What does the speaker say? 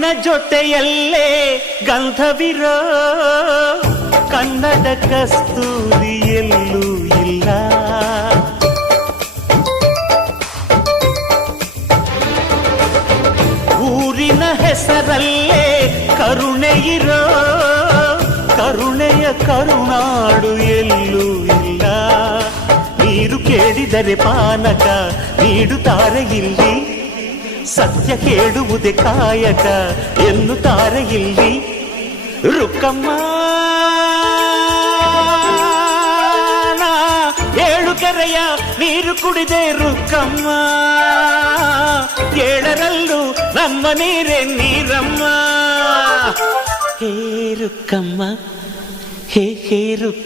ಮುಳ್ಳಿನ ಜೊತೆಯಲ್ಲೇ ಗಂಧವಿರೋ ಕನ್ನಡ ಕಸ್ತೂರಿ ಎಲ್ಲೂ ಇಲ್ಲ. ಊರಿನ ಹೆಸರಲ್ಲೇ ಕರುಣೆ ಇರೋ ಕರುಣೆಯ ಕರುನಾಡು ಎಲ್ಲೂ ಇಲ್ಲ. ನೀರು ಕೇಳಿದರೆ ಪಾನಕ ನೀಡುತ್ತಾರೆ ಇಲ್ಲಿ, ಸತ್ಯ ಕೇಳುವುದೇ ಕಾಯಕ ಎನ್ನುತ್ತಾರೆ ಇಲ್ಲಿ. ರುಕ್ಕಮ್ಮ ಏಳು ಕೆರೆಯ ನೀರು ಕುಡಿದೆ ರುಕ್ಕಮ್ಮ, ಏಳರಲ್ಲೂ ನಮ್ಮ ನೀರೇ ನೀರಮ್ಮ. ಹೇ ರುಕ್ಕಮ್ಮ, ಹೇ ಹೇ ರುಕ್ಕ